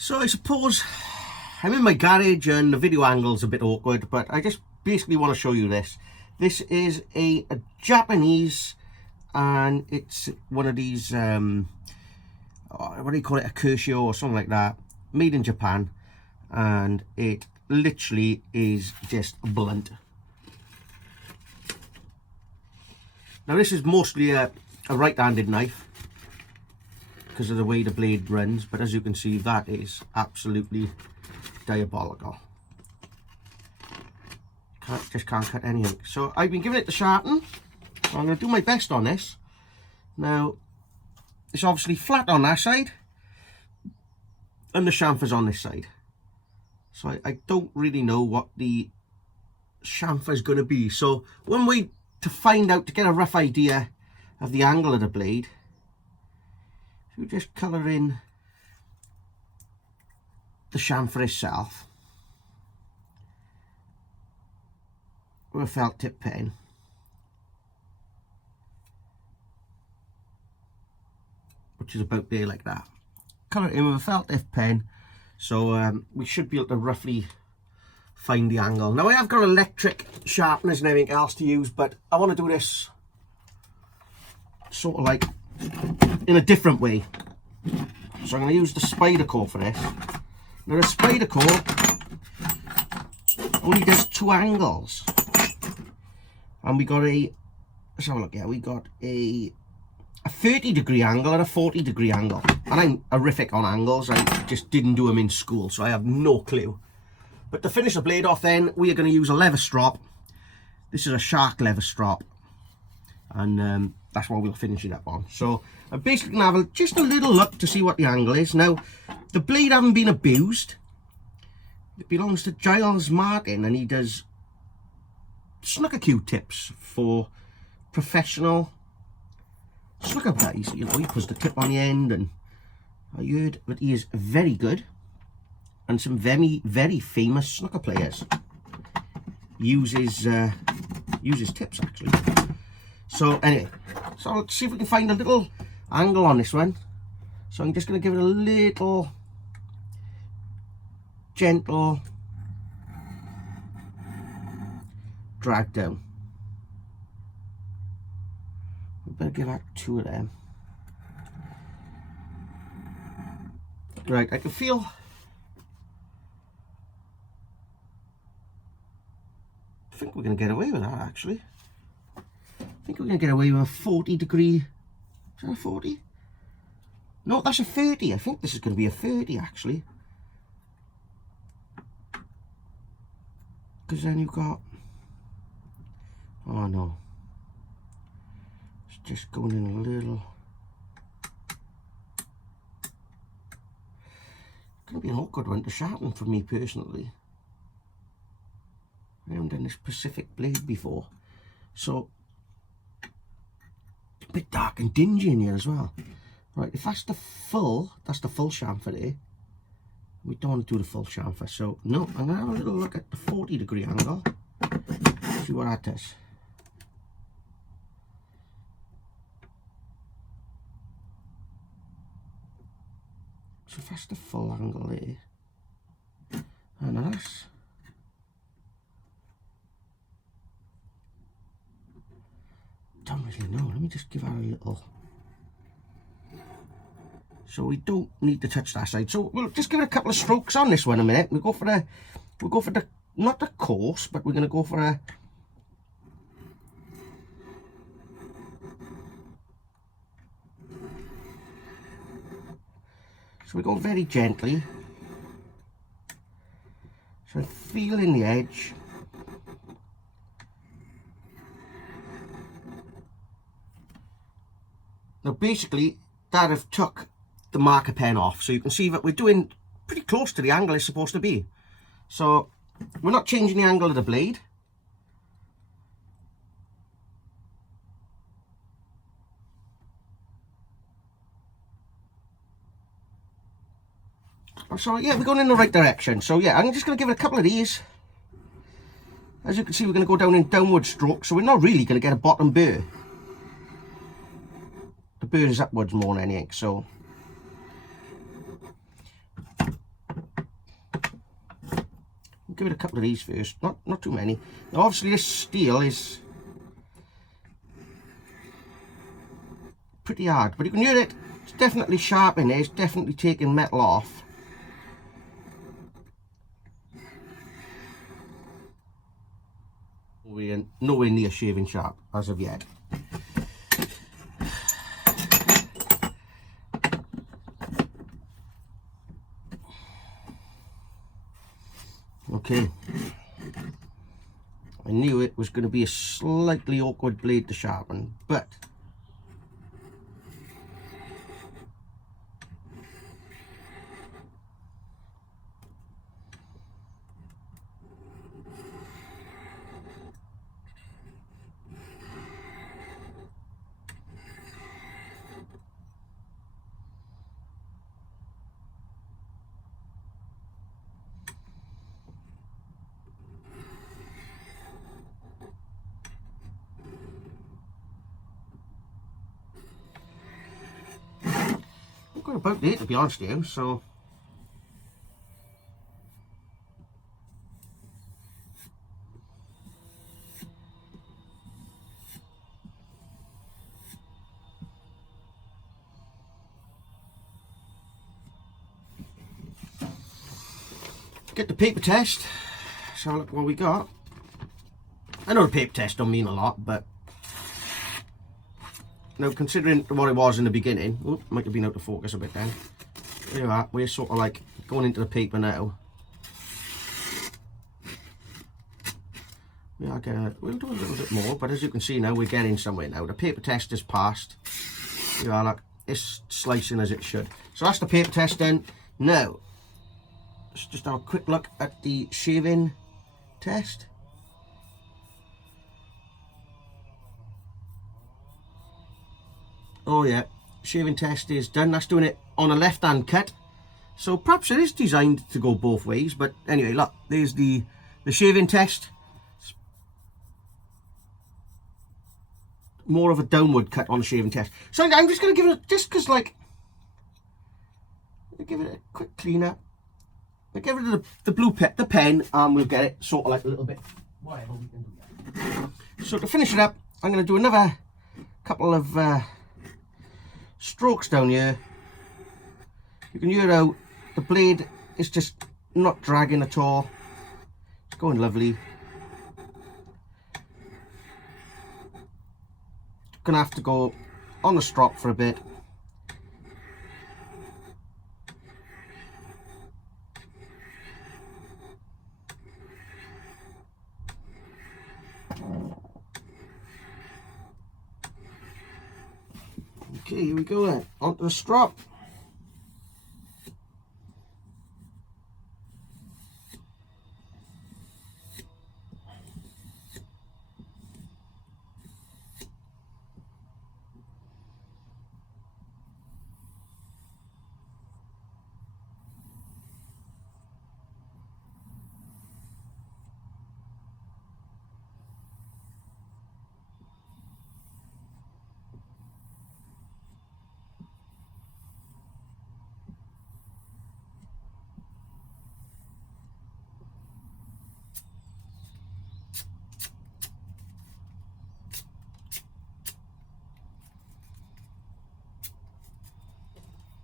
So I suppose I'm in my garage and the video angle's a bit awkward, but I just basically want to show you this. This is a Japanese, and it's one of these, what do you call it, a Curcio or something like that, made in Japan, and it literally is just blunt. Now this is mostly a right-handed knife because of the way the blade runs, but as you can see, that is absolutely diabolical. Just can't cut anything. So I've been giving it to sharpen, so I'm going to do my best on this. Now it's obviously flat on that side and the chamfer's on this side, so I don't really know what the chamfer is going to be. So one way to find out, to get a rough idea of the angle of the blade, if you just colour in the chamfer itself with a felt tip pen, which is about there like that. Colour it in with a felt tip pen, so we should be able to roughly find the angle. Now I have got electric sharpeners and everything else to use, but I want to do this sort of like in a different way. So I'm going to use the spider core for this. Now the spider core only does 2 angles, and we got a, let's have a look. Yeah, we got a 30-degree angle and a 40-degree angle, and I'm horrific on angles. I just didn't do them in school, so I have no clue. But to finish the blade off, then we are going to use a leather strop. This is a shark leather strop, and that's what we'll finish it up on. So I'm basically going to have just a little look to see what the angle is. Now the blade hasn't been abused. It belongs to Giles Martin, and he does snooker cue tips for professional snooker guys. You know, he puts the tip on the end, and I heard that he is very good, and some very famous snooker players use his tips actually. So anyway, so let's see if we can find a little angle on this one. So I'm just going to give it a little gentle drag down. We better give that 2 of them. Right, I can feel, I think we're going to get away with that actually. I think we're going to get away with a 40-degree, is that a 40? No, that's a 30. I think this is going to be a 30 actually. Because then you've got, oh no, it's just going in a little. It's going to be an awkward one to sharpen for me personally. I haven't done this Pacific blade before, so it's a bit dark and dingy in here as well. Right, if that's the full chamfer there. We don't want to do the full chamfer, so no, I'm going to have a little look at the 40-degree angle, see what that does. So if that's the full angle there, and that's, don't really know, let me just give that a little. So we don't need to touch that side. So we'll just give it a couple of strokes on this one a minute. We'll go for the not the coarse, but we're going to go for a, so we go very gently. So feeling the edge. Now basically that have took the marker pen off, so you can see that we're doing pretty close to the angle it's supposed to be. So we're not changing the angle of the blade. So yeah, we're going in the right direction. So yeah, I'm just going to give it a couple of these. As you can see, we're going to go down in downward strokes, so we're not really going to get a bottom burr. The burr is upwards more than anything, so give it a couple of these first, not too many. Now obviously this steel is pretty hard, but you can hear it. It's definitely sharp in there. It's definitely taking metal off. We're nowhere near shaving sharp as of yet. Okay, I knew it was going to be a slightly awkward blade to sharpen, but I've got about there, to be honest with you, so get the paper test. So look what we got. I know the paper test don't mean a lot, but now considering what it was in the beginning, might have been out of focus a bit then. There you are, we're sort of like going into the paper now. We are getting it, we'll do a little bit more, but as you can see now, we're getting somewhere now. The paper test is passed. There you are, look, it's slicing as it should. So that's the paper test then. Now, let's just have a quick look at the shaving test. Oh yeah, shaving test is done. That's doing it on a left-hand cut. So perhaps it is designed to go both ways. But anyway, look, there's the shaving test. It's more of a downward cut on the shaving test. So I'm just going to give it, just because like, give it a quick clean up. We'll get rid of the blue pen, the pen, and we'll get it sort of like a little bit, whatever we can do that. So to finish it up, I'm going to do another couple of strokes down here. You can hear how the blade is just not dragging at all. It's going lovely. Gonna have to go on the strop for a bit. Okay, here we go then, onto the strop.